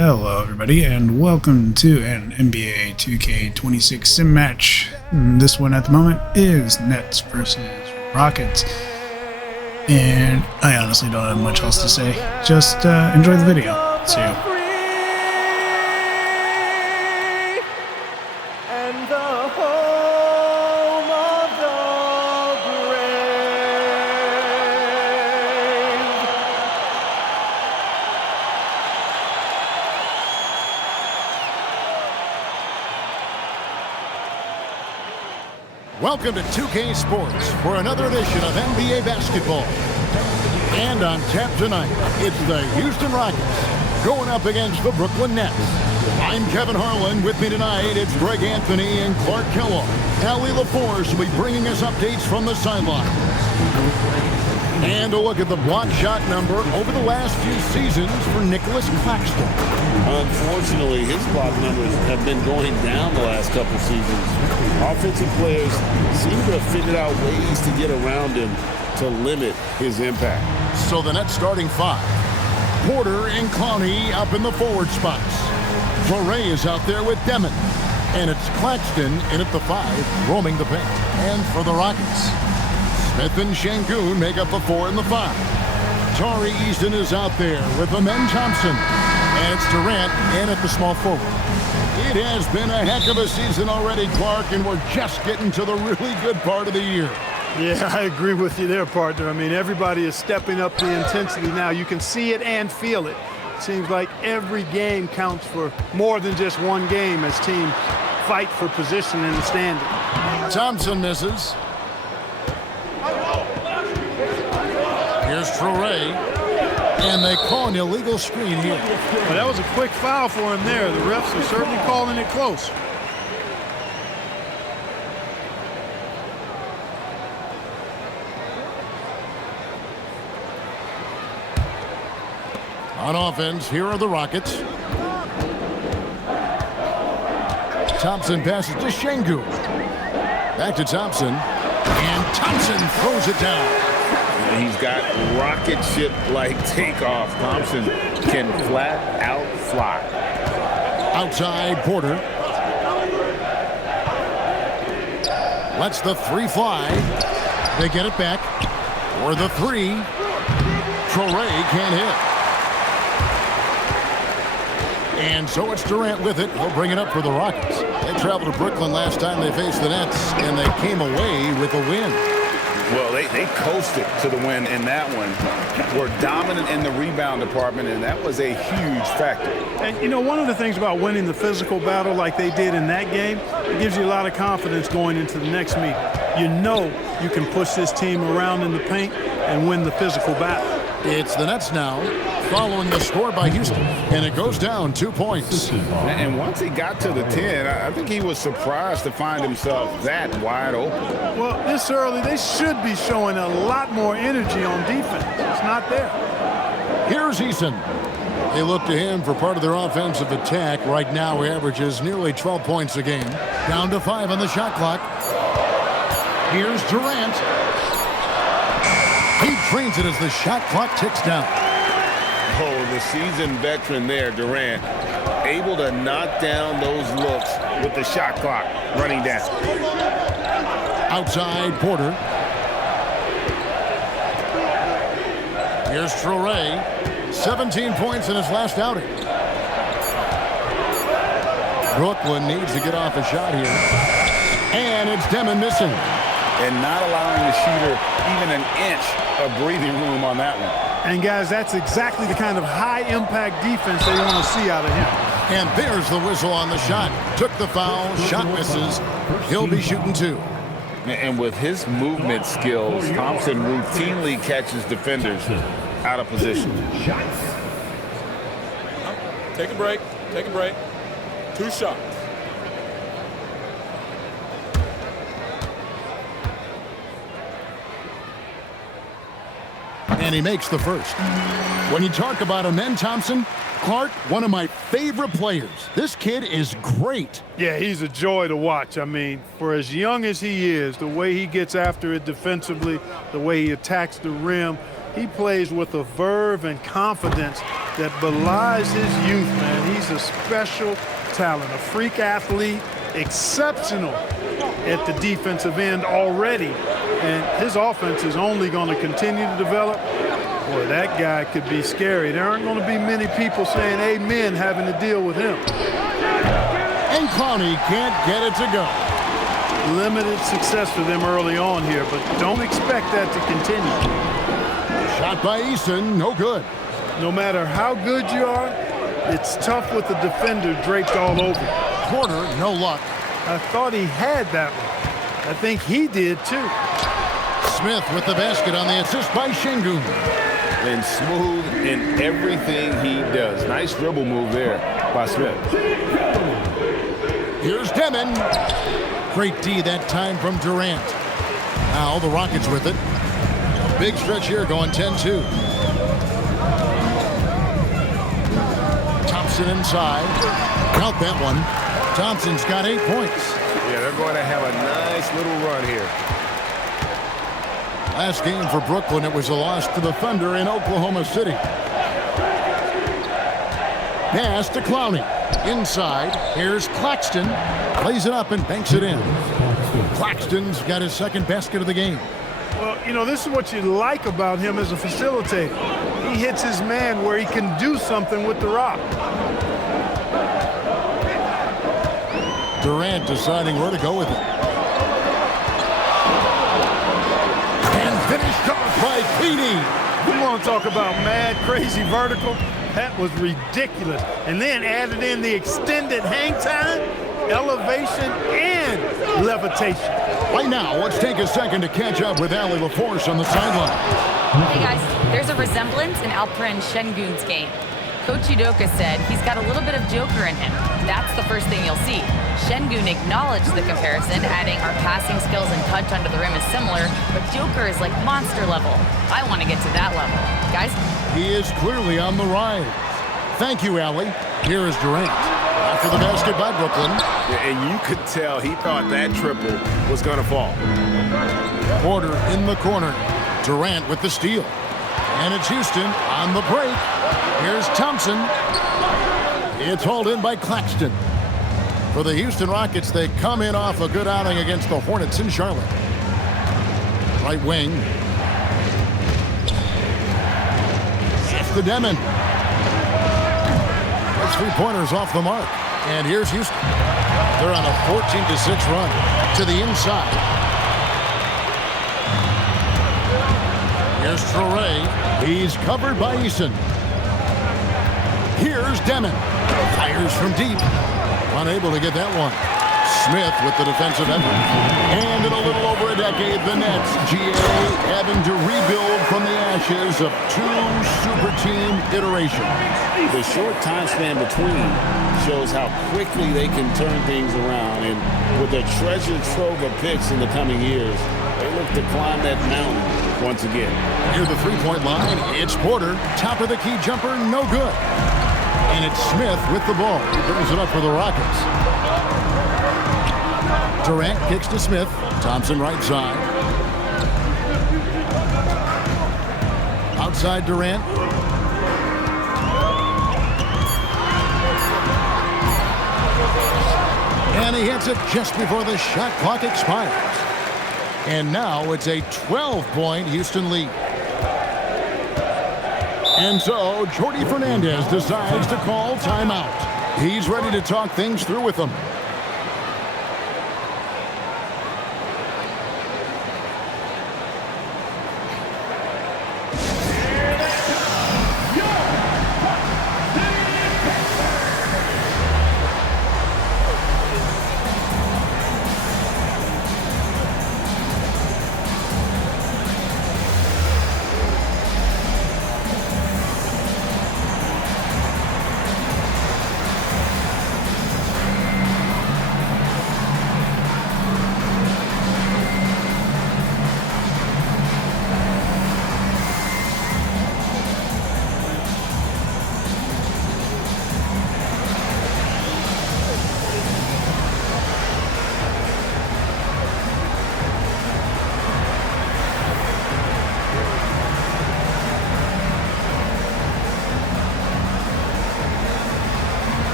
Hello everybody and welcome to an NBA 2K26 sim match. This one at the moment is Nets versus Rockets. And I honestly don't have much else to say. Just enjoy the video. See you. Welcome to 2K Sports for another edition of NBA basketball. And on tap tonight, it's the Houston Rockets going up against the Brooklyn Nets. I'm Kevin Harlan. With me tonight, it's Greg Anthony and Clark Kellogg. Allie LaForce will be bringing us updates from the sideline. And a look at the block shot number over the last few seasons for Nicholas Claxton. Unfortunately, his block numbers have been going down the last couple seasons. Offensive players seem to have figured out ways to get around him to limit his impact. So the Nets starting five. Porter and Clowney up in the forward spots. Fleury is out there with Demon. And it's Claxton in at the five, roaming the paint. And for the Rockets, Smith and Şengün make up the 4 and the 5. Tari Eason is out there with Amen Thompson. And it's Durant in at the small forward. It has been a heck of a season already, Clark, and we're just getting to the really good part of the year. Yeah, I agree with you there, partner. I mean, everybody is stepping up the intensity now. You can see it and feel it. It seems like every game counts for more than just one game as teams fight for position in the standing. Thompson misses. Here's Fleury, and they call an illegal screen here. Well, that was a quick foul for him there. The refs are certainly calling it close. On offense, here are the Rockets. Thompson passes to Şengün. Back to Thompson, and Thompson throws it down. He's got rocket ship-like takeoff. Thompson can flat out fly. Outside, Porter. Lets the 3 fly. They get it back. For the 3. Fleury can't hit. And so it's Durant with it. He'll bring it up for the Rockets. They traveled to Brooklyn last time they faced the Nets, and they came away with a win. Well, they coasted to the win in that one. Were dominant in the rebound department, and that was a huge factor. And, you know, one of the things about winning the physical battle like they did in that game, it gives you a lot of confidence going into the next meet. You know you can push this team around in the paint and win the physical battle. It's the Nets now, following the score by Houston, and it goes down 2 points. And once he got to the 10, I think he was surprised to find himself that wide open. Well, this early, they should be showing a lot more energy on defense. It's not there. Here's Eason. They look to him for part of their offensive attack. Right now, he averages nearly 12 points a game. Down to 5 on the shot clock. Here's Durant. He drains it as the shot clock ticks down. Oh, the seasoned veteran there, Durant, able to knock down those looks with the shot clock running down. Outside, Porter. Here's Fleury. 17 points in his last outing. Brooklyn needs to get off a shot here. And it's Demon missing. And not allowing the shooter even an inch of breathing room on that one. And, guys, that's exactly the kind of high-impact defense they want to see out of him. And there's the whistle on the shot. Took the foul, shot misses. He'll be shooting 2. And with his movement skills, Thompson routinely catches defenders out of position. Take a break. Take a break. 2 shots. And he makes the first. When you talk about Amen Thompson, Clark, one of my favorite players. This kid is great. Yeah, he's a joy to watch. I mean, for as young as he is, the way he gets after it defensively, the way he attacks the rim, He plays with a verve and confidence that belies his youth, man. He's a special talent, a freak athlete, exceptional at the defensive end already. And his offense is only going to continue to develop. Boy, that guy could be scary. There aren't going to be many people saying amen having to deal with him. And Clowney can't get it to go. Limited success for them early on here, but don't expect that to continue. Shot by Eason, no good. No matter how good you are, it's tough with the defender draped all over. Porter, no luck. I thought he had that one. I think he did too. Smith with the basket on the assist by Şengün. And smooth in everything he does. Nice dribble move there by Smith. Here's Demon. Great D that time from Durant. Now the Rockets with it. A big stretch here going 10-2. Thompson inside. Count that one. Thompson's got 8 points. Yeah, they're going to have a nice little run here. Last game for Brooklyn, it was a loss to the Thunder in Oklahoma City. Pass to Clowney. Inside, here's Claxton. Plays it up and banks it in. Claxton's got his second basket of the game. Well, you know, this is what you like about him as a facilitator. He hits his man where he can do something with the rock. Durant deciding where to go with it. And finished off by Petey. You want to talk about mad, crazy vertical? That was ridiculous. And then added in the extended hang time, elevation, and levitation. Right now, let's take a second to catch up with Allie LaForce on the sideline. Hey guys, there's a resemblance in Alperen Şengün's game. Coach Udoka said he's got a little bit of Joker in him. That's the first thing you'll see. Şengün acknowledged the comparison, adding our passing skills and touch under the rim is similar, but Joker is like monster level. I want to get to that level. Guys? He is clearly on the rise. Thank you, Allie. Here is Durant. After the basket by Brooklyn. Yeah, and you could tell he thought that triple was going to fall. Porter in the corner. Durant with the steal. And it's Houston on the break. Here's Thompson. It's hauled in by Claxton. For the Houston Rockets, they come in off a good outing against the Hornets in Charlotte. Right wing. It's the Demon. His three-pointers off the mark. And here's Houston. They're on a 14-6 run to the inside. Here's Traore. He's covered by Eason. Here's Demon. Fires from deep. Unable to get that one. Smith with the defensive effort. And in a little over a decade, the Nets, having to rebuild from the ashes of two super team iterations. The short time span between shows how quickly they can turn things around. And with a treasure trove of picks in the coming years, they look to climb that mountain once again. Near the three-point line, it's Porter. Top of the key jumper, no good. And it's Smith with the ball. He brings it up for the Rockets. Durant kicks to Smith. Thompson right side. Outside Durant. And he hits it just before the shot clock expires. And now it's a 12-point Houston lead. And so Jordi Fernandez decides to call timeout. He's ready to talk things through with them.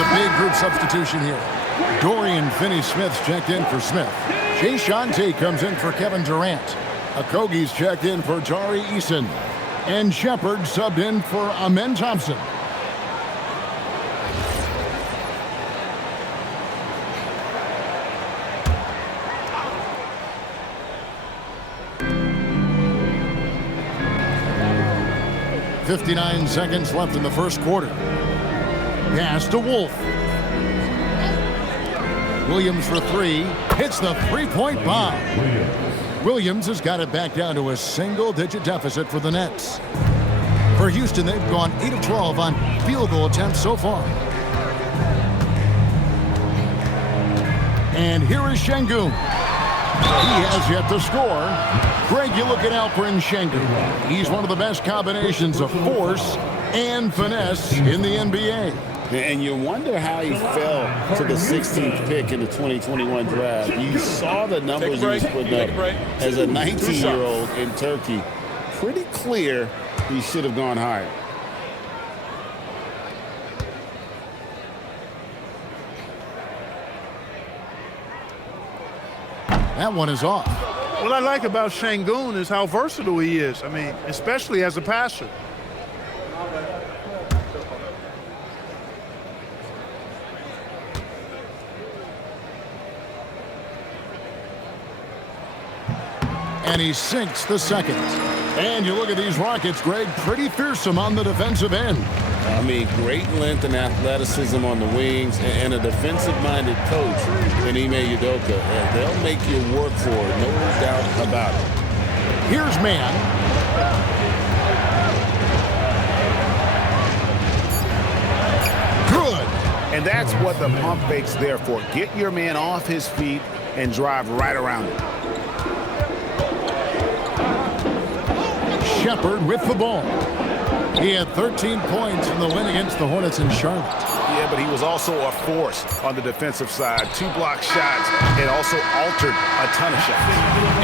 the big group substitution here. Dorian Finney-Smith's checked in for Smith. Jayshawn Tate comes in for Kevin Durant. Okogie's checked in for Tari Eason. And Shepard subbed in for Amen Thompson. .59 seconds left in the first quarter. Pass to Wolf. Williams for three. Hits the three-point bomb. Williams has got it back down to a single-digit deficit for the Nets. For Houston, they've gone 8 of 12 on field goal attempts so far. And here is Şengün. He has yet to score. Greg, you look at Alperen Şengün. He's one of the best combinations of force and finesse in the NBA. And you wonder how he fell to the 16th pick in the 2021 draft. You saw the numbers he was putting up as a 19-year-old in Turkey. Pretty clear he should have gone higher. That one is off. What I like about Şengün is how versatile he is. I mean, especially as a passer. And he sinks the second. And you look at these Rockets, Greg, pretty fearsome on the defensive end. I mean, great length and athleticism on the wings, and a defensive-minded coach in Ime Udoka. They'll make you work for it, no doubt about it. Here's Man. Good. And that's what the pump fake's there for. Get your man off his feet and drive right around him. Shepard with the ball. He had 13 points in the win against the Hornets in Charlotte. Yeah, but he was also a force on the defensive side. 2 block shots and also altered a ton of shots.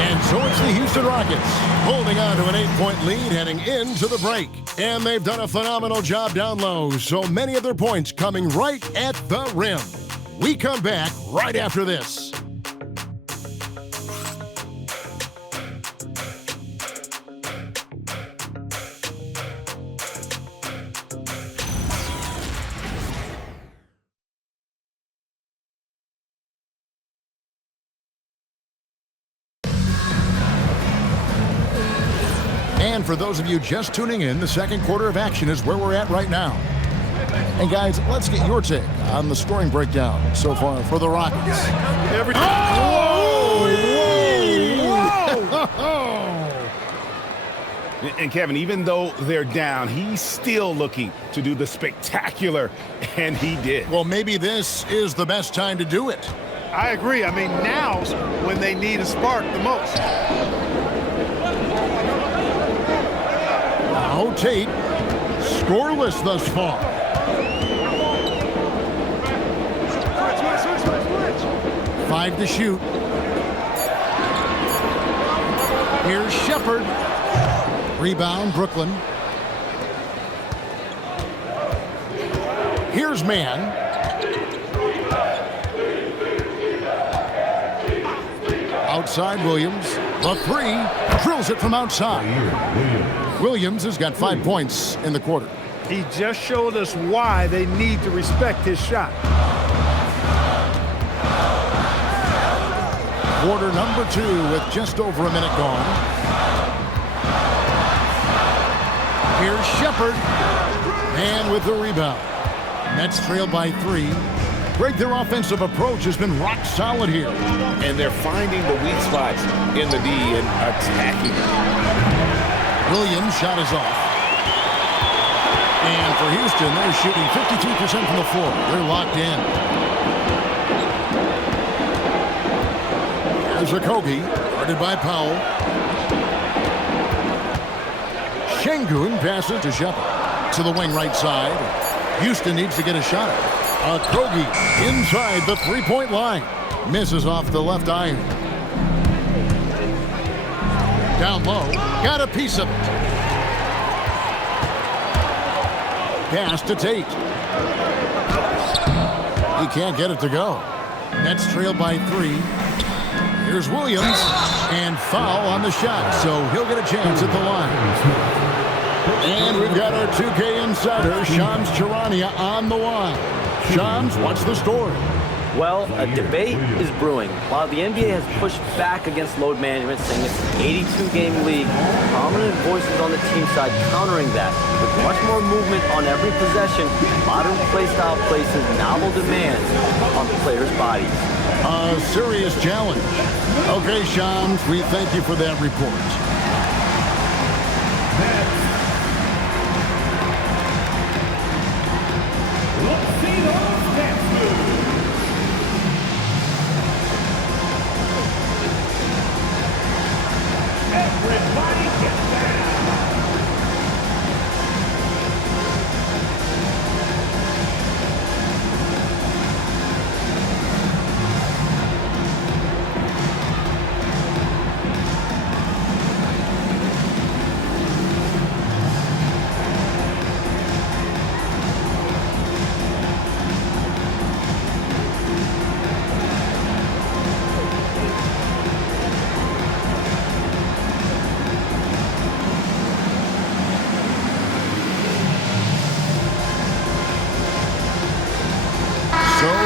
And so it's the Houston Rockets holding on to an 8-point lead heading into the break. And they've done a phenomenal job down low. So many of their points coming right at the rim. We come back right after this. And for those of you just tuning in, the second quarter of action is where we're at right now. And guys, let's get your take on the scoring breakdown so far for the Rockets. And Kevin, even though they're down, he's still looking to do the spectacular, and he did. Well, maybe this is the best time to do it. I agree. I mean, now's when they need a spark the most. Now Tate, scoreless thus far. Switch. 5 to shoot. Here's Shepard. Rebound, Brooklyn. Here's Man. Outside Williams. The three. Drills it from outside. Williams has got 5 points in the quarter. He just showed us why they need to respect his shot. Quarter number 2 with just over a minute gone. Here's Shepard. And with the rebound. Nets trailed by 3. Greg, their offensive approach has been rock solid here. And they're finding the weak spots in the D and attacking it. Williams' shot is off. And for Houston, they're shooting 52% from the floor. They're locked in. Here's Okogie, guarded by Powell. Şengün passes to Shepard. To the wing right side. Houston needs to get a shot. Okogie inside the three-point line. Misses off the left iron. Down low. Got a piece of it. Pass to Tate. He can't get it to go. Nets trail by 3. Here's Williams, and foul on the shot, so he'll get a chance at the line. And we've got our 2K insider, Shams Charania, on the line. Shams, what's the story? Well, a debate is brewing. While the NBA has pushed back against load management, saying it's an 82-game league, prominent voices on the team side countering that. With much more movement on every possession, modern play style places novel demands on players' bodies. A serious challenge. Okay, Shams, we thank you for that report.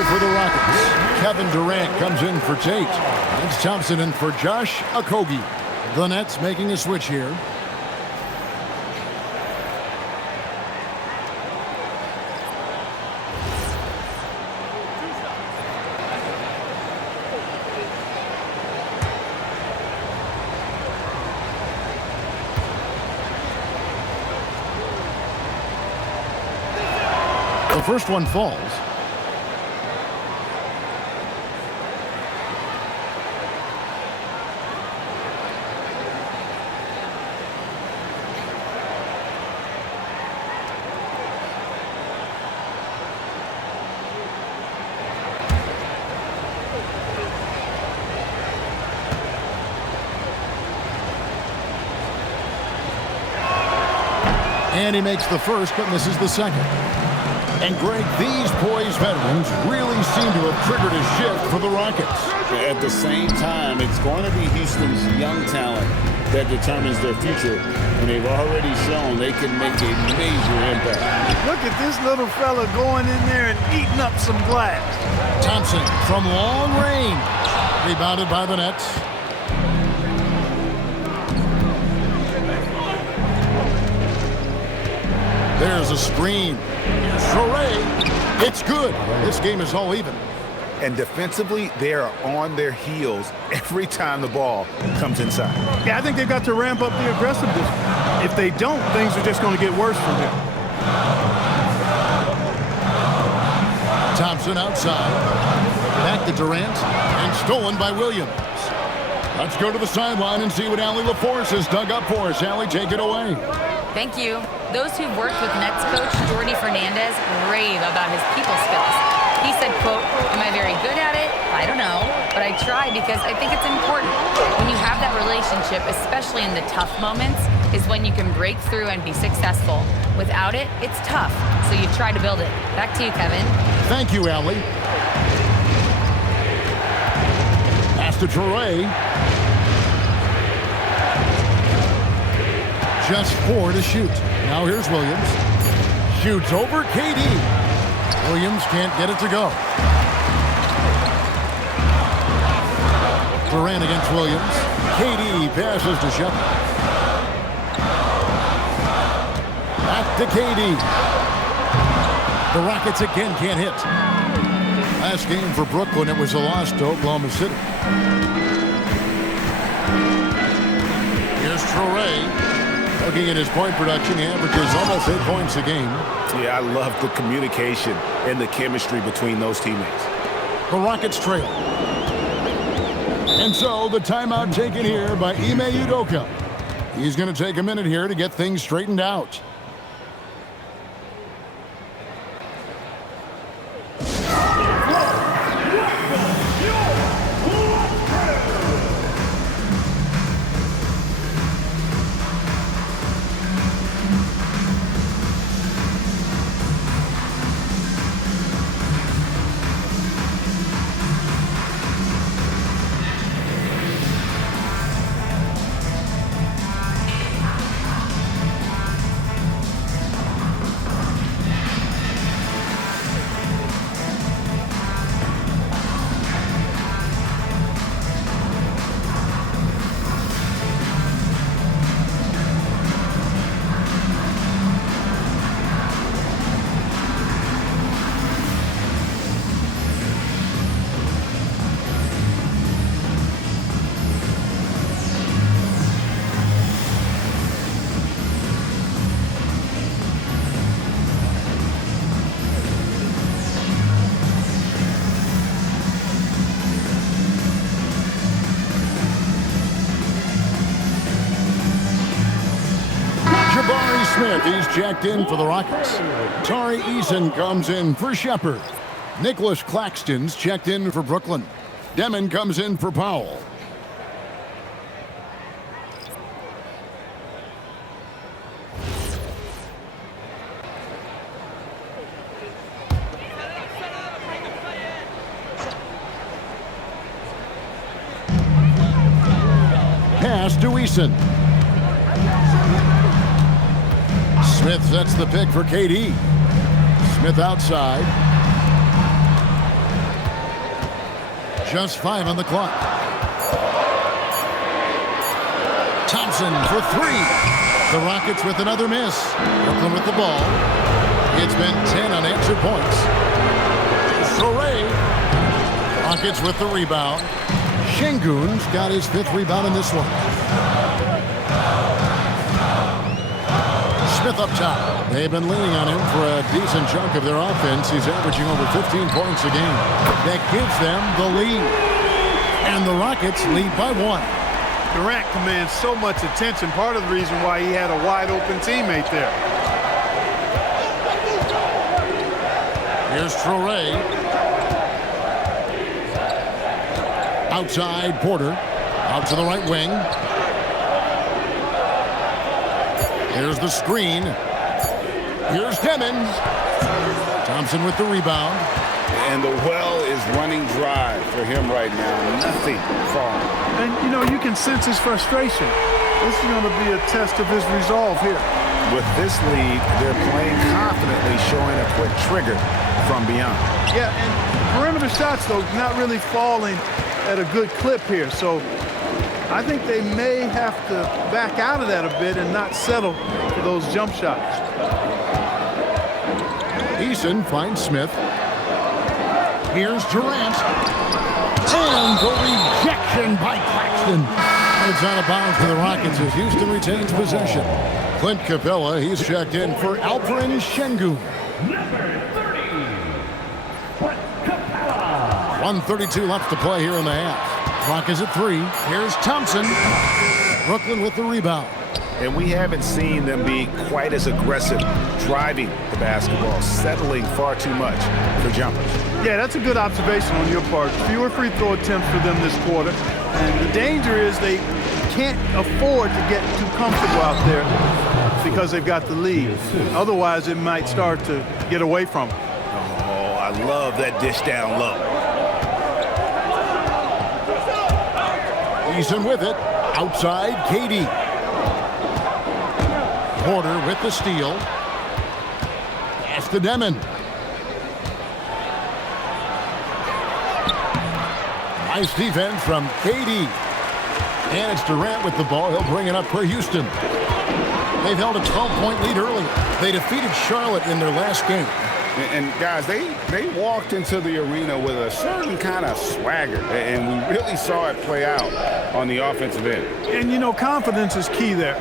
For the Rockets, Kevin Durant comes in for Tate. It's Thompson in for Josh Okogie. The Nets making a switch here. The first one falls. And he makes the first, but misses the second. And Greg, these poised veterans really seem to have triggered a shift for the Rockets. At the same time, it's going to be Houston's young talent that determines their future. And they've already shown they can make a major impact. Look at this little fella going in there and eating up some glass. Thompson from long range. Rebounded by the Nets. There's a screen. Traore. It's good. This game is all even. And defensively, they are on their heels every time the ball comes inside. Yeah, I think they've got to ramp up the aggressiveness. If they don't, things are just going to get worse for them. Thompson outside. Back to Durant. And stolen by Williams. Let's go to the sideline and see what Allie LaForce has dug up for us. Allie, take it away. Thank you. Those who've worked with Nets coach Jordi Fernandez rave about his people skills. He said, quote, "Am I very good at it? I don't know, but I try because I think it's important. When you have that relationship, especially in the tough moments, is when you can break through and be successful. Without it, it's tough, so you try to build it." Back to you, Kevin. Thank you, Allie. Pass to Traore. Just 4 to shoot. Now here's Williams. Shoots over KD. Williams can't get it to go. Durant against Williams. KD passes to Shepard. Back to KD. The Rockets again can't hit. Last game for Brooklyn, it was a loss to Oklahoma City. Here's Traore. Looking at his point production, he averages almost 8 points a game. Yeah, I love the communication and the chemistry between those teammates. The Rockets trail. And so the timeout taken here by Ime Udoka. He's going to take a minute here to get things straightened out. Jabari Smith, he's checked in for the Rockets. Tari Eason comes in for Shepherd. Nicholas Claxton's checked in for Brooklyn. Demon comes in for Powell. Pass to Eason. Smith sets the pick for KD. Smith outside. Just 5 on the clock. Thompson for 3. The Rockets with another miss. Brooklyn with the ball. It's been 10 unanswered points. Sorey. Rockets with the rebound. Şengün's got his 5th rebound in this one. Smith up top. They've been leaning on him for a decent chunk of their offense. He's averaging over 15 points a game. That gives them the lead. And the Rockets lead by 1. Durant commands so much attention. Part of the reason why he had a wide-open teammate there. Here's Traoré. Outside, Porter. Out to the right wing. Here's the screen. Here's Demon. Thompson with the rebound. And the well is running dry for him right now. Nothing falling. And, you know, you can sense his frustration. This is going to be a test of his resolve here. With this lead, they're playing confidently, showing a quick trigger from beyond. Yeah, and perimeter shots, though, not really falling at a good clip here. So I think they may have to back out of that a bit and not settle for those jump shots. Eason finds Smith. Here's Durant. And the rejection by Claxton. It's out of bounds for the Rockets as Houston retains possession. Clint Capella, he's checked in for Alperen Şengün. 1:32 left to play here in the half. Clock is at 3. Here's Thompson. Brooklyn with the rebound. And we haven't seen them be quite as aggressive driving the basketball, settling far too much for jumpers. Yeah, that's a good observation on your part. Fewer free throw attempts for them this quarter. And the danger is they can't afford to get too comfortable out there because they've got the lead. Otherwise, it might start to get away from them. Oh, I love that dish down low. Eason with it. Outside, KD. Porter with the steal. Pass to Demon. Nice defense from KD. And it's Durant with the ball. He'll bring it up for Houston. They've held a 12-point lead early. They defeated Charlotte in their last game. And guys, they walked into the arena with a certain kind of swagger, and we really saw it play out on the offensive end. And, you know, confidence is key there.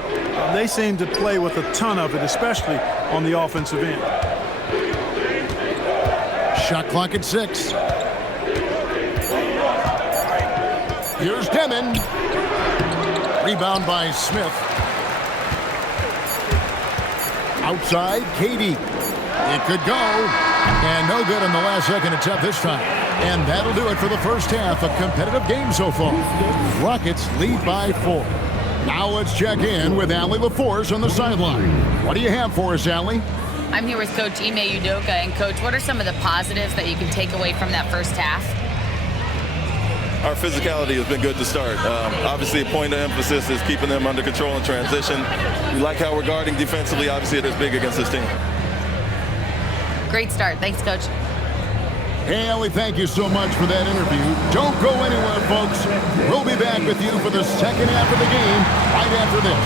They seem to play with a ton of it, especially on the offensive end. Shot clock at 6. Here's Demon. Rebound by Smith. Outside, KD. It could go. And no good in the last second attempt this time. And that'll do it for the first half. A competitive game so far. Rockets lead by 4. Now let's check in with Allie LaForce on the sideline. What do you have for us, Allie? I'm here with Coach Ime Udoka. And, Coach, what are some of the positives that you can take away from that first half? Our physicality has been good to start. Obviously, a point of emphasis is keeping them under control in transition. We like how we're guarding defensively. Obviously, it is big against this team. Great start. Thanks, Coach. Hey, Allie, thank you so much for that interview. Don't go anywhere, folks. We'll be back with you for the second half of the game right after this.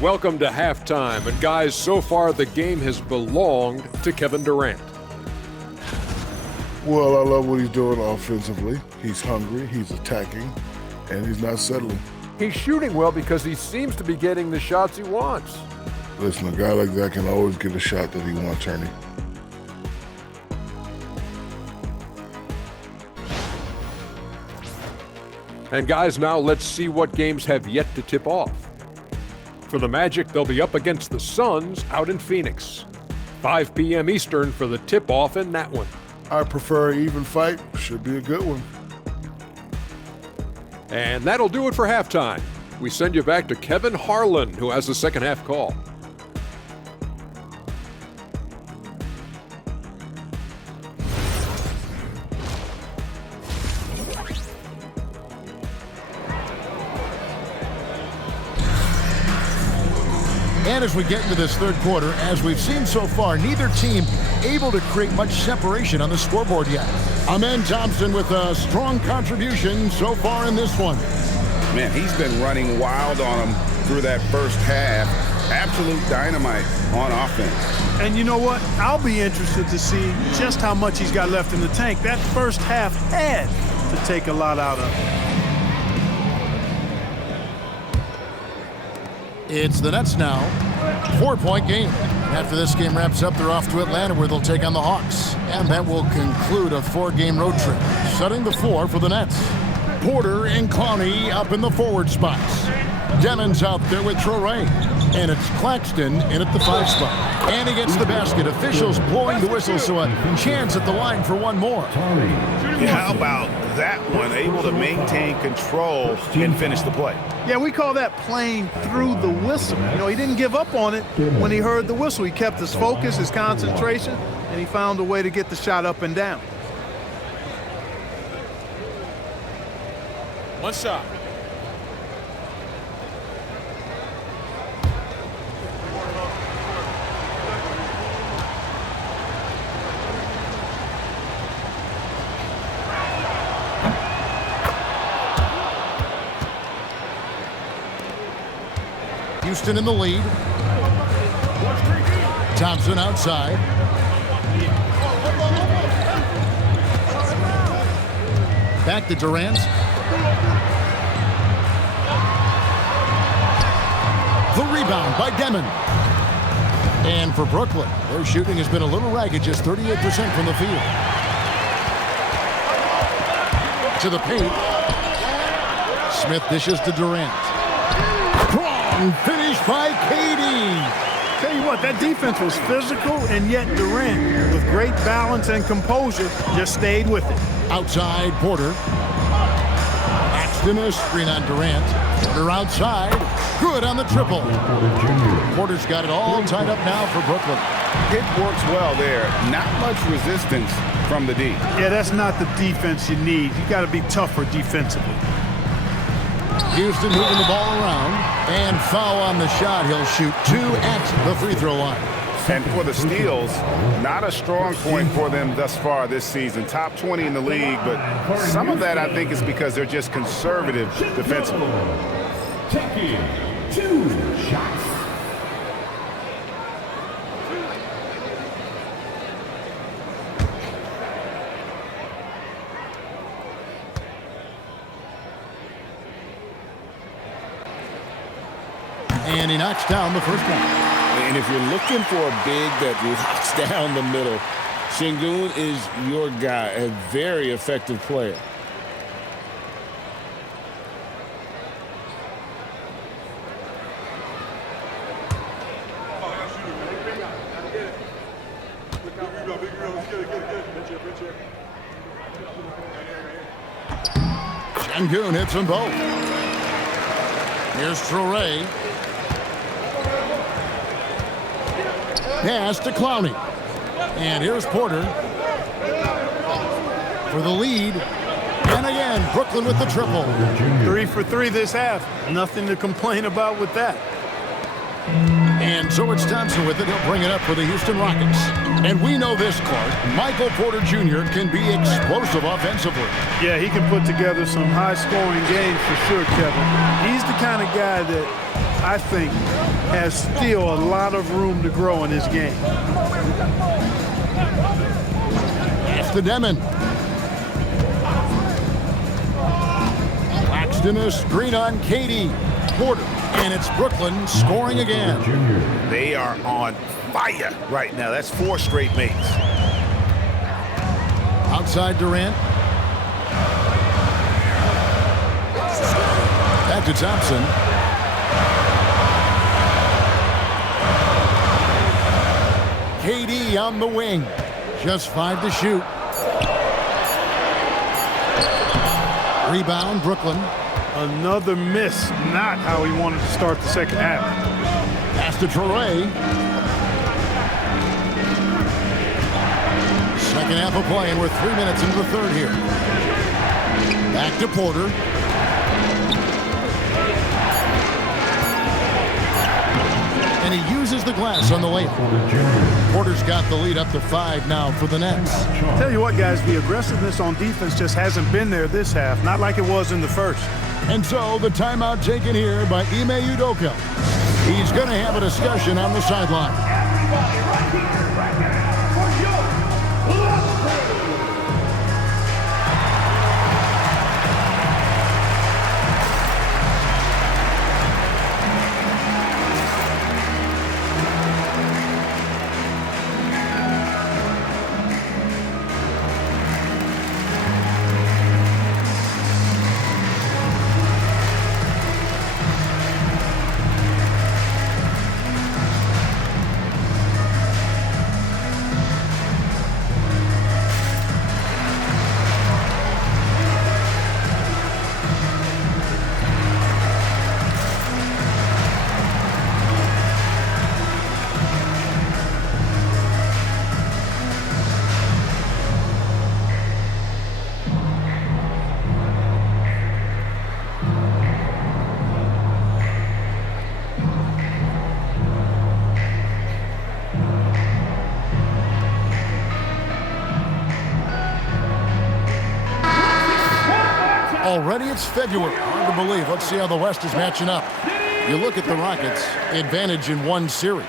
Welcome to halftime, and guys, so far the game has belonged to Kevin Durant. Well, I love what he's doing offensively. He's hungry, he's attacking, and he's not settling. He's shooting well because he seems to be getting the shots he wants. Listen, a guy like that can always get a shot that he wants, Ernie. And guys, now let's see what games have yet to tip off. For the Magic, they'll be up against the Suns out in Phoenix. 5 p.m. Eastern for the tip-off in that one. I prefer an even fight. Should be a good one. And that'll do it for halftime. We send you back to Kevin Harlan, who has the second half call. And as we get into this third quarter, as we've seen so far, neither team able to create much separation on the scoreboard yet. Amen Thompson with a strong contribution so far in this one. Man, he's been running wild on him through that first half. Absolute dynamite on offense. And you know what? I'll be interested to see just how much he's got left in the tank. That first half had to take a lot out of him. It's the Nets now. 4-point game. After this game wraps up, they're off to Atlanta where they'll take on the Hawks. And that will conclude a 4-game road trip. Setting the floor for the Nets. Porter and Clowney up in the forward spots. Demons out there with Traore. And it's Claxton in at the 5 spot. And he gets the basket. Officials blowing the whistle, so a chance at the line for one more. How about that one? Able to maintain control and finish the play. Yeah, we call that playing through the whistle. You know, he didn't give up on it when he heard the whistle. He kept his focus, his concentration, and he found a way to get the shot up and down. One shot. Houston in the lead. Thompson outside. Back to Durant. The rebound by Demon. And for Brooklyn, their shooting has been a little ragged, just 38% from the field. To the paint. Smith dishes to Durant. Strong finish by KD. Tell you what, that defense was physical, and yet Durant, with great balance and composure, just stayed with it. Outside, Porter. Axton, a screen on Durant. Porter outside. Good on the triple. Porter's got it all tied up now for Brooklyn. It works well there. Not much resistance from the D. Yeah, that's not the defense you need. You got to be tougher defensively. Houston moving the ball around. And foul on the shot. He'll shoot 2 at the free throw line. And for the steals, not a strong point for them thus far this season. Top 20 in the league, but some of that I think is because they're just conservative defensively. Taking 2 shots. And he knocks down the first one. And if you're looking for a big that locks down the middle, Şengün is your guy, a very effective player. Şengün hits them both. Here's Traore. Pass to Clowney. And here's Porter for the lead. And again, Brooklyn with the triple. 3 for 3 this half. Nothing to complain about with that. And so it's Thompson with it. He'll bring it up for the Houston Rockets. And we know this, Clark. Michael Porter Jr. can be explosive offensively. Yeah, he can put together some high-scoring games for sure, Kevin. He's the kind of guy that I think has still a lot of room to grow in his game. Pass to Demon. Claxton a screen on KD. Porter. And it's Brooklyn scoring again. They are on fire right now. That's 4 straight makes. Outside Durant. Back to Thompson. KD on the wing. Just 5 to shoot. Rebound, Brooklyn. Another miss. Not how he wanted to start the second half. Pass to Traore. Second half of play, and we're 3 minutes into the third here. Back to Porter. And he uses the glass on the layup. Porter's got the lead up to 5 now for the Nets. Tell you what, guys, the aggressiveness on defense just hasn't been there this half. Not like it was in the first. And so the timeout taken here by Ime Udoka. He's going to have a discussion on the sideline. Everybody right here, right now, for your Already it's February. Hard to believe. Let's see how the West is matching up. You look at the Rockets, advantage in 1 series.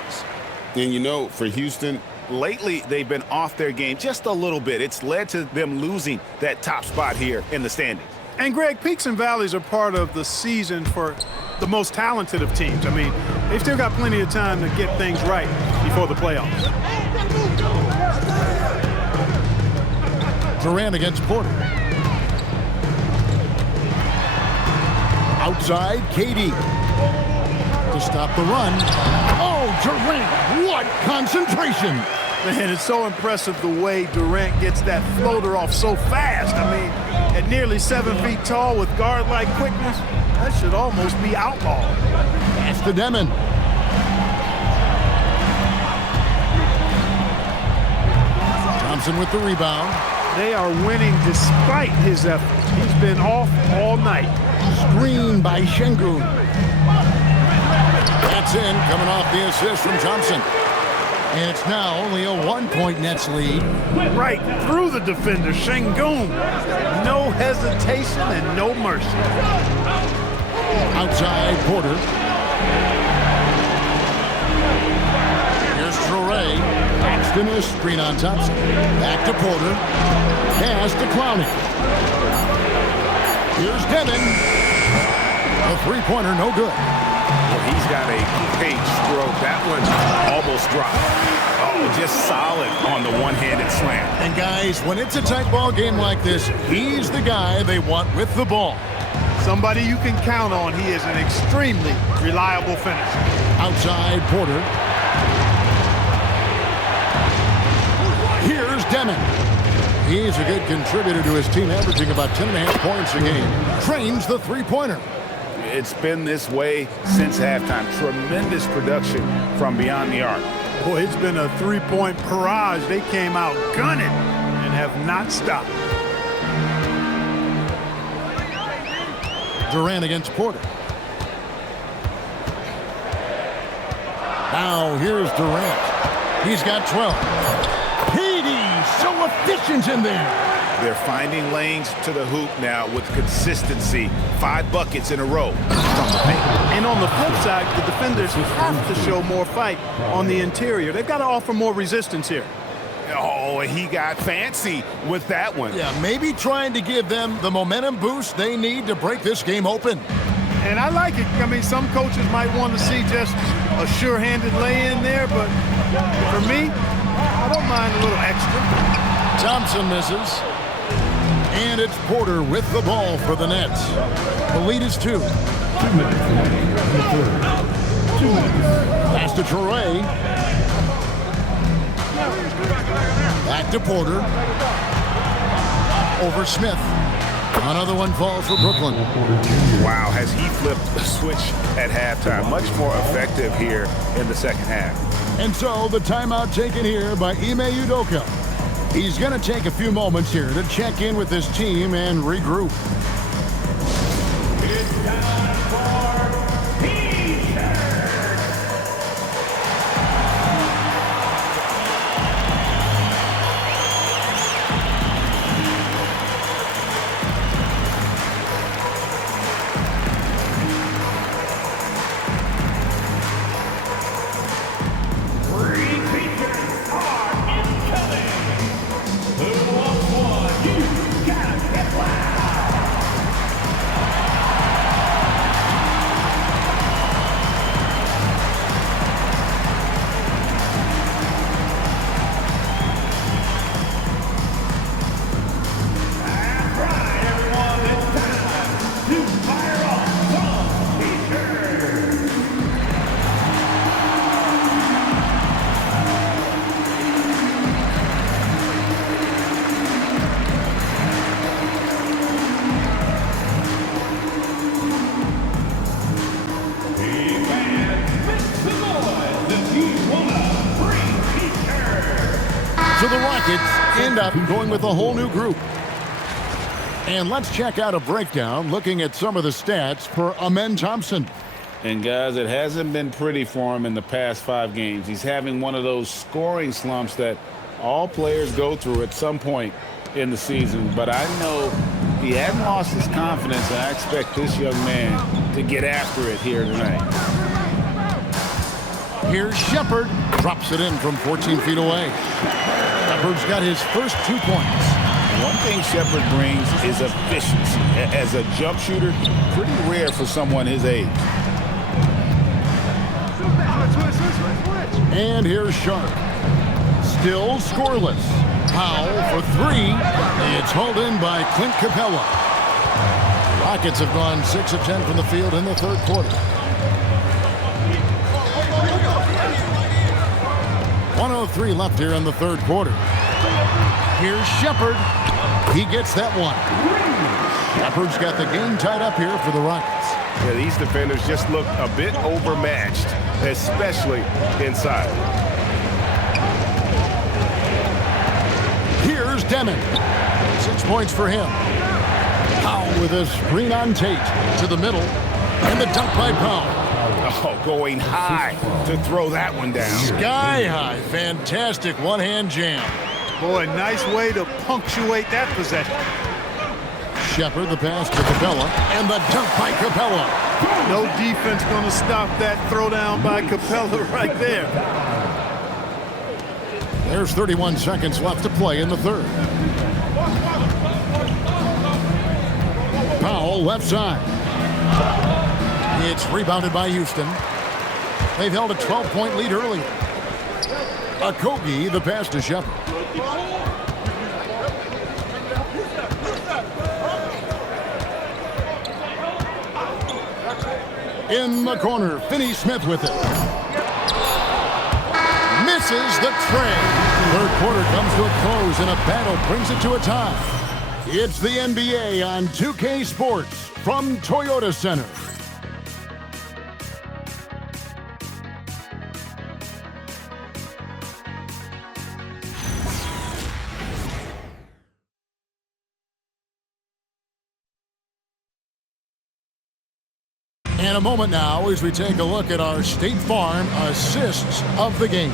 And you know, for Houston, lately they've been off their game just a little bit. It's led to them losing that top spot here in the standings. And, Greg, peaks and valleys are part of the season for the most talented of teams. I mean, they've still got plenty of time to get things right before the playoffs. Durant against Porter. Outside, KD. To stop the run. Oh, Durant, what concentration. Man, it's so impressive the way Durant gets that floater off so fast. I mean, at nearly 7 feet tall with guard-like quickness, that should almost be outlawed. Pass to Demon. Thompson with the rebound. They are winning despite his efforts. He's been off all night. Screen by Şengün. That's in, coming off the assist from Thompson. And it's now only a 1-point Nets lead. Right through the defender, Şengün. No hesitation and no mercy. Outside, Porter. Here's Traore. Paxton is screen on Thompson. Back to Porter. Pass to Clowney. Here's Demon. A three-pointer, no good. Well, he's got a great stroke. That one almost dropped. Oh, just solid on the one-handed slam. And guys, when it's a tight ball game like this, he's the guy they want with the ball. Somebody you can count on. He is an extremely reliable finisher. Outside, Porter. Here's Demon. He's a good contributor to his team, averaging about 10.5 points a game. Trains the three-pointer. It's been this way since halftime. Tremendous production from beyond the arc. Boy, it's been a three-point barrage. They came out gunning and have not stopped. Durant against Porter. Now here's Durant. He's got 12. KD, so efficient in there. They're finding lanes to the hoop now with consistency. 5 buckets in a row from the paint. And on the flip side, the defenders have to show more fight on the interior. They've got to offer more resistance here. Oh, he got fancy with that one. Yeah, maybe trying to give them the momentum boost they need to break this game open. And I like it. I mean, some coaches might want to see just a sure-handed lay-in there, but for me, I don't mind a little extra. Thompson misses. And it's Porter with the ball for the Nets. The lead is 2. 2 minutes in the third. 2 minutes. Pass to Traore. Back to Porter. Over Smith. Another one falls for Brooklyn. Wow, has he flipped the switch at halftime? Much more effective here in the second half. And so the timeout taken here by Ime Udoka. He's going to take a few moments here to check in with his team and regroup. It's time for T-shirt. So the Rockets end up going with a whole new group. And let's check out a breakdown looking at some of the stats for Amen Thompson. And guys, it hasn't been pretty for him in the past 5 games. He's having one of those scoring slumps that all players go through at some point in the season. But I know he hadn't lost his confidence, and I expect this young man to get after it here tonight. Here's Shepherd. Drops it in from 14 feet away. Shepherd's got his first 2 points. One thing Shepherd brings is efficiency. As a jump shooter, pretty rare for someone his age. And here's Sharp. Still scoreless. Powell for 3. It's hauled in by Clint Capella. Rockets have gone 6 of 10 from the field in the third quarter. 1:03 left here in the third quarter. Here's Shepherd. He gets that one. Shepherd's got the game tied up here for the Rockets. Yeah, these defenders just look a bit overmatched, especially inside. Here's Deming. 6 points for him. Powell with a screen on Tate to the middle. And the dunk by Powell. Oh, going high to throw that one down. Sky high. Fantastic one-hand jam. Boy, nice way to punctuate that possession. Shepherd, the pass to Capella, and the dunk by Capella. No defense going to stop that throwdown by Capella right there. There's 31 seconds left to play in the third. Powell, left side. It's rebounded by Houston. They've held a 12-point lead earlier. Okogie, the pass to Shepherd. In the corner, Finney-Smith with it. Misses the tray. Third quarter comes to a close, and a battle brings it to a tie. It's the NBA on 2K Sports from Toyota Center. In a moment now as we take a look at our State Farm assists of the game.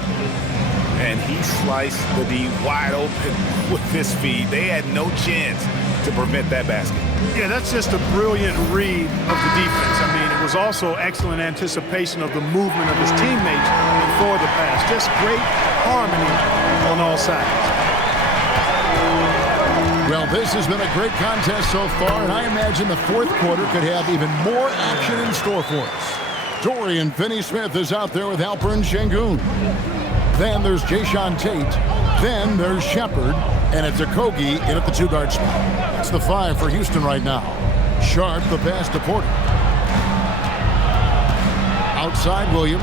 And he sliced the D wide open with his feed. They had no chance to prevent that basket. Yeah, that's just a brilliant read of the defense. I mean, it was also excellent anticipation of the movement of his teammates before the pass. Just great harmony on all sides. Well, this has been a great contest so far, and I imagine the fourth quarter could have even more action in store for us. Dorian Finney-Smith is out there with Alperen Sengun. Then there's Jae'Sean Tate. Then there's Shepard, and it's Okogie in at the 2-guard spot. It's the 5 for Houston right now. Sharp the pass to Porter. Outside Williams.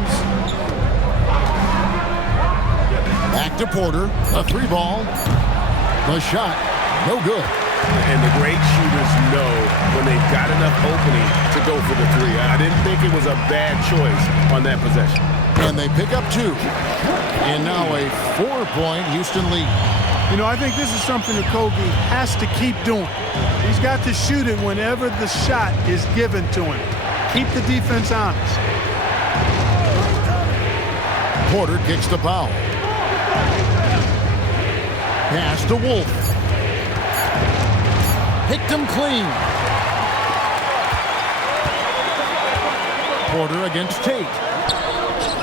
Back to Porter. A 3-ball. The shot, no good. And the great shooters know when they've got enough opening to go for the 3. I didn't think it was a bad choice on that possession. And they pick up 2. And now a 4-point Houston lead. You know, I think this is something that Okogie has to keep doing. He's got to shoot it whenever the shot is given to him. Keep the defense honest. Porter kicks to Powell. Pass to Wolf. Picked him clean. Porter against Tate.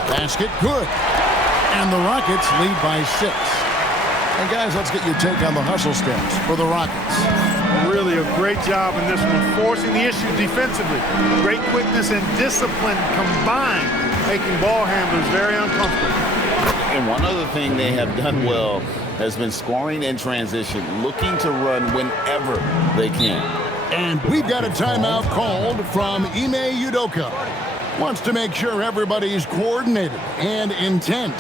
Basket good. And the Rockets lead by 6. And guys, let's get your take on the hustle steps for the Rockets. Really a great job in this one, forcing the issue defensively. Great quickness and discipline combined, making ball handlers very uncomfortable. And one other thing they have done well has been scoring in transition, looking to run whenever they can. And we've got a timeout called from Ime Udoka. Wants to make sure everybody's coordinated and intent.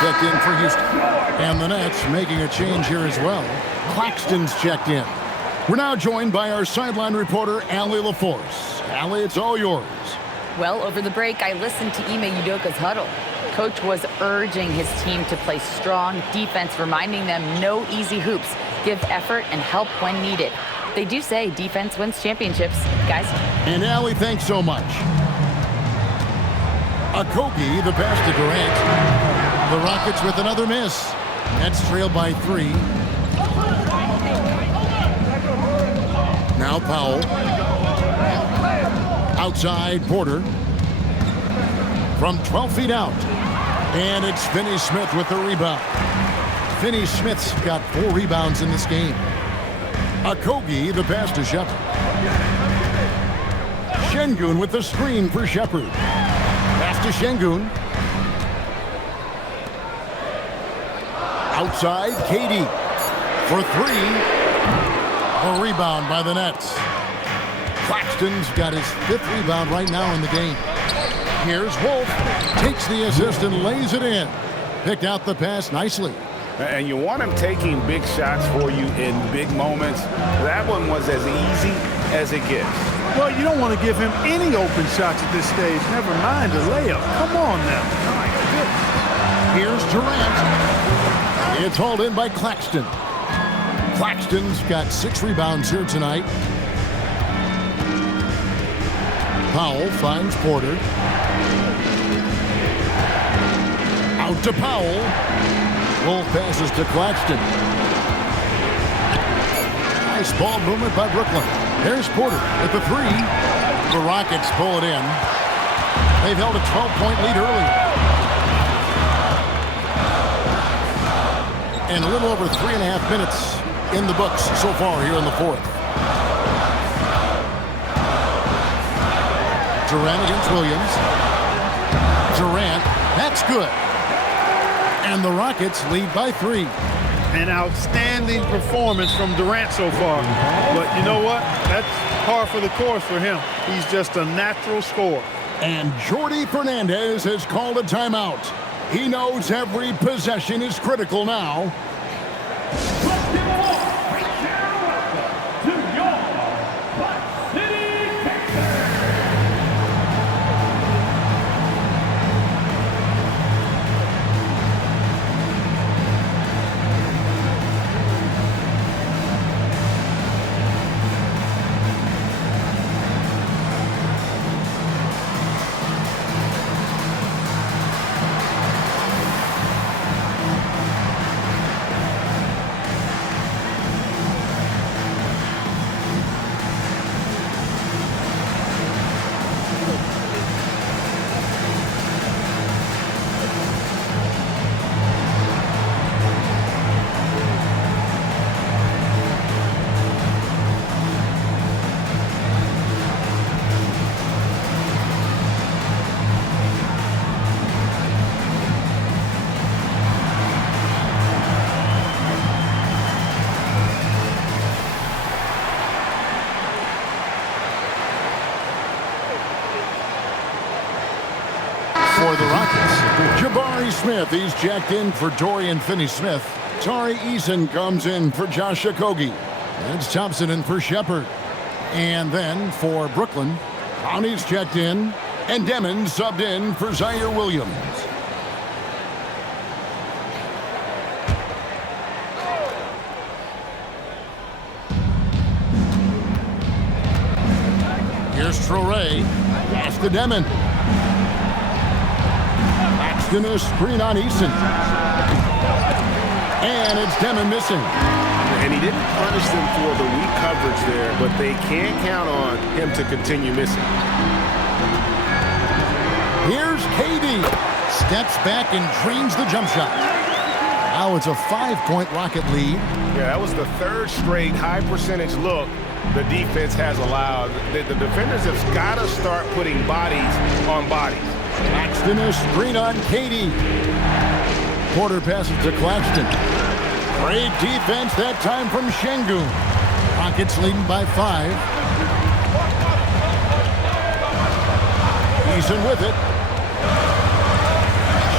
Checked in for Houston. And the Nets making a change here as well. Claxton's checked in. We're now joined by our sideline reporter, Allie LaForce. Allie, it's all yours. Well, over the break, I listened to Ime Udoka's huddle. Coach was urging his team to play strong defense, reminding them no easy hoops, give effort and help when needed. They do say defense wins championships, guys. And Allie, thanks so much. Okogie, the pass to Durant. The Rockets with another miss. Nets trail by 3. Now Powell. Outside Porter. From 12 feet out. And it's Finney-Smith with the rebound. Finney-Smith's got 4 rebounds in this game. Okogie, the pass to Shepard. Şengün with the screen for Shepard. Pass to Şengün. Outside, KD for 3. A rebound by the Nets. Claxton's got his 5th rebound right now in the game. Here's Wolf. Takes the assist and lays it in. Picked out the pass nicely. And you want him taking big shots for you in big moments. That one was as easy as it gets. Well, you don't want to give him any open shots at this stage. Never mind a layup. Come on now. My goodness. Here's Durant. It's hauled in by Claxton. Claxton's got 6 rebounds here tonight. Powell finds Porter. Out to Powell. Wolf passes to Claxton. Nice ball movement by Brooklyn. There's Porter at the 3. The Rockets pull it in. They've held a 12-point lead earlier. And a little over 3.5 minutes in the books so far here in the 4th. Durant against Williams. Durant, that's good. And the Rockets lead by 3. An outstanding performance from Durant so far. But you know what? That's par for the course for him. He's just a natural scorer. And Jordi Fernandez has called a timeout. He knows every possession is critical now. For the Rockets, Jabari Smith, he's jacked in for Dorian Finney-Smith. Tari Eason comes in for Josh Okogie. It's Thompson in for Shepard. And then for Brooklyn, Connie's checked in, and Demon subbed in for Zaire Williams. Here's Traore. Pass to Demon. Paxton a screen on Eason. And it's Demon missing. And he didn't punish them for the weak coverage there, but they can't count on him to continue missing. Here's KD. Steps back and drains the jump shot. Now it's a 5-point Rocket lead. Yeah, that was the third straight high percentage look the defense has allowed. The defenders have got to start putting bodies on bodies. Claxton a screen on KD. Porter passes to Claxton. Great defense that time from Şengün. Rockets leading by 5. Eason with it.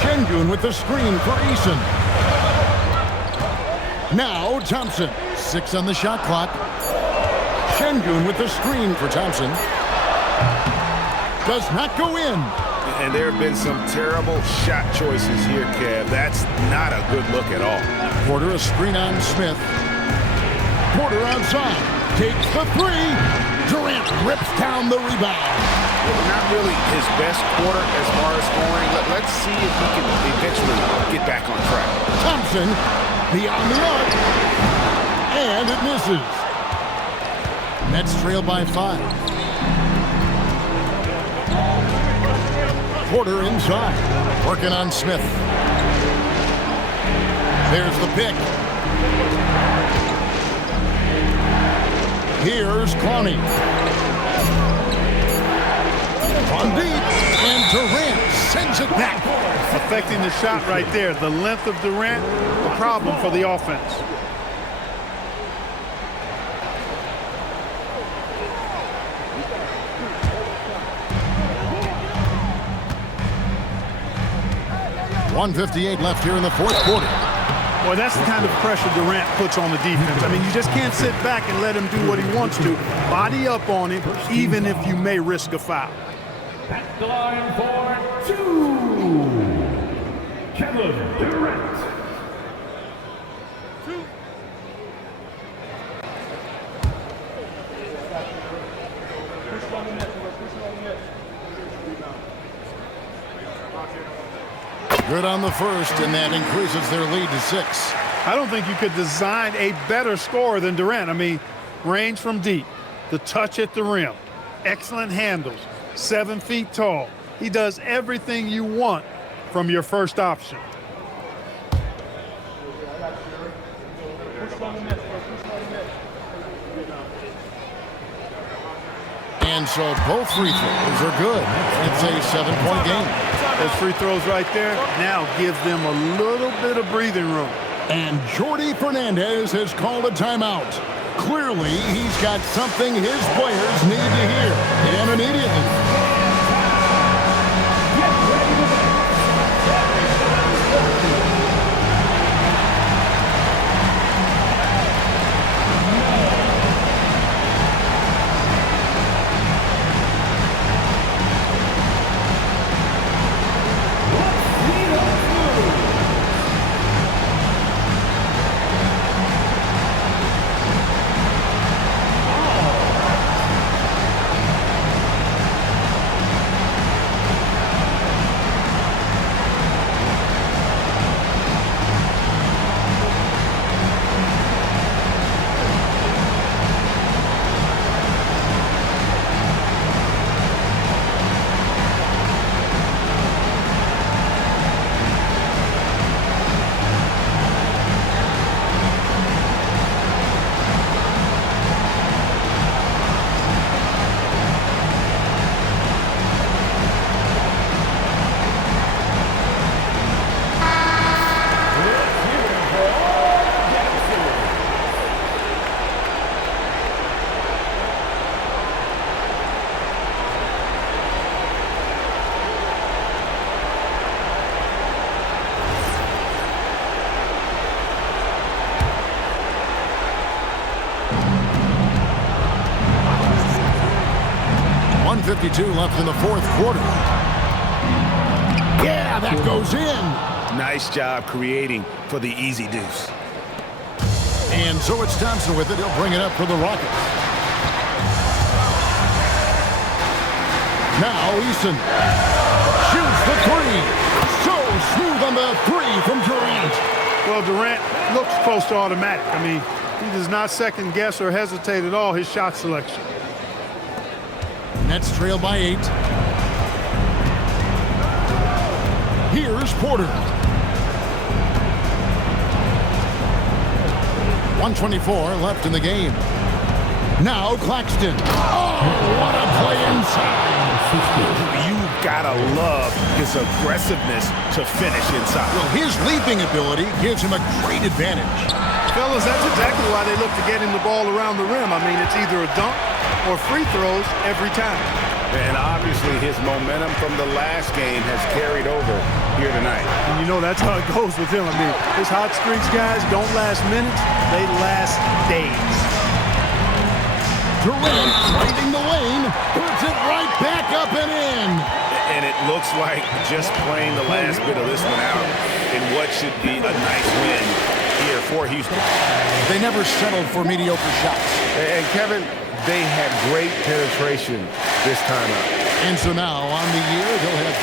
Şengün with the screen for Eason. Now Thompson. 6 on the shot clock. Şengün with the screen for Thompson. Does not go in. And there have been some terrible shot choices here, Kev. That's not a good look at all. Porter a screen on Smith. Porter outside. Takes the 3. Durant rips down the rebound. Not really his best quarter as far as scoring. Let's see if he can eventually get back on track. Thompson beyond the arc. And it misses. Nets trail by 5. Porter inside. Working on Smith. There's the pick. Here's Clowney. From deep. And Durant sends it back. Affecting the shot right there. The length of Durant, a problem for the offense. .158 left here in the fourth quarter. Boy, that's the kind of pressure Durant puts on the defense. I mean, you just can't sit back and let him do what he wants to. Body up on him, even if you may risk a foul. At the line for 2, Kevin Durant. Good on the first, and that increases their lead to 6. I don't think you could design a better scorer than Durant. I mean, range from deep, the touch at the rim, excellent handles, 7 feet tall. He does everything you want from your first option. And so both free throws are good. It's a 7-point game. Those free throws right there now give them a little bit of breathing room. And Jordi Fernandez has called a timeout. Clearly, he's got something his players need to hear, and immediately. .52 left in the fourth quarter. Yeah, that goes in. Nice job creating for the easy deuce. And so it's Thompson with it. He'll bring it up for the Rockets. Now Eason shoots the three. So smooth on the three from Durant. Well, Durant looks close to automatic. I mean, he does not second guess or hesitate at all his shot selection. Nets trail by 8. Here's Porter. 1:24 left in the game. Now Claxton. Oh, what a play inside. You've got to love his aggressiveness to finish inside. Well, his leaping ability gives him a great advantage. Fellas, that's exactly why they look to get him the ball around the rim. I mean, it's either a dunk or free throws every time. And obviously his momentum from the last game has carried over here tonight. And you know that's how it goes with him. I mean, his hot streaks, guys, don't last minutes. They last days. Durant trading the lane, puts it right back up and in. And it looks like just playing the last bit of this one out in what should be a nice win here for Houston. They never settled for mediocre shots. And Kevin, they had great penetration this time out. And so now, on the year, they'll have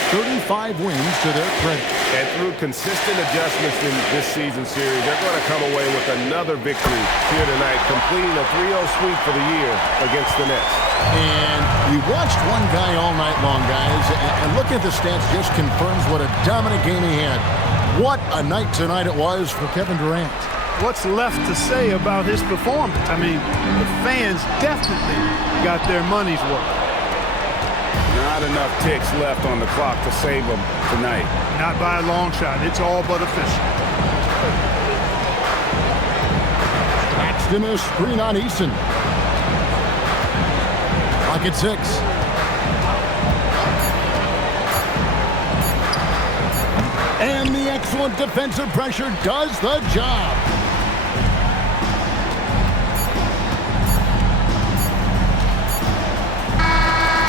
35 wins to their credit. And through consistent adjustments in this season series, they're going to come away with another victory here tonight, completing a 3-0 sweep for the year against the Nets. And we watched one guy all night long, guys, and looking at the stats just confirms what a dominant game he had. What a night tonight it was for Kevin Durant. What's left to say about his performance? I mean, the fans definitely got their money's worth. Not enough ticks left on the clock to save them tonight. Not by a long shot. It's all but official. Claxton a screen on Eason. Clock at 6. And the excellent defensive pressure does the job.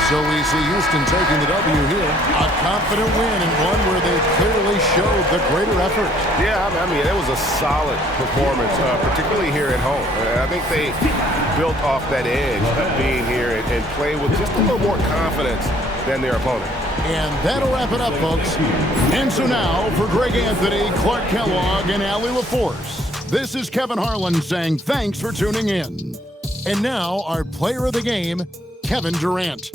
So we see Houston taking the W here. A confident win and one where they clearly showed the greater effort. Yeah, I mean, it was a solid performance, particularly here at home. I think they built off that edge of being here and played with just a little more confidence than their opponent. And that'll wrap it up, folks. And so now, for Greg Anthony, Clark Kellogg, and Allie LaForce, this is Kevin Harlan saying thanks for tuning in. And now, our player of the game, Kevin Durant.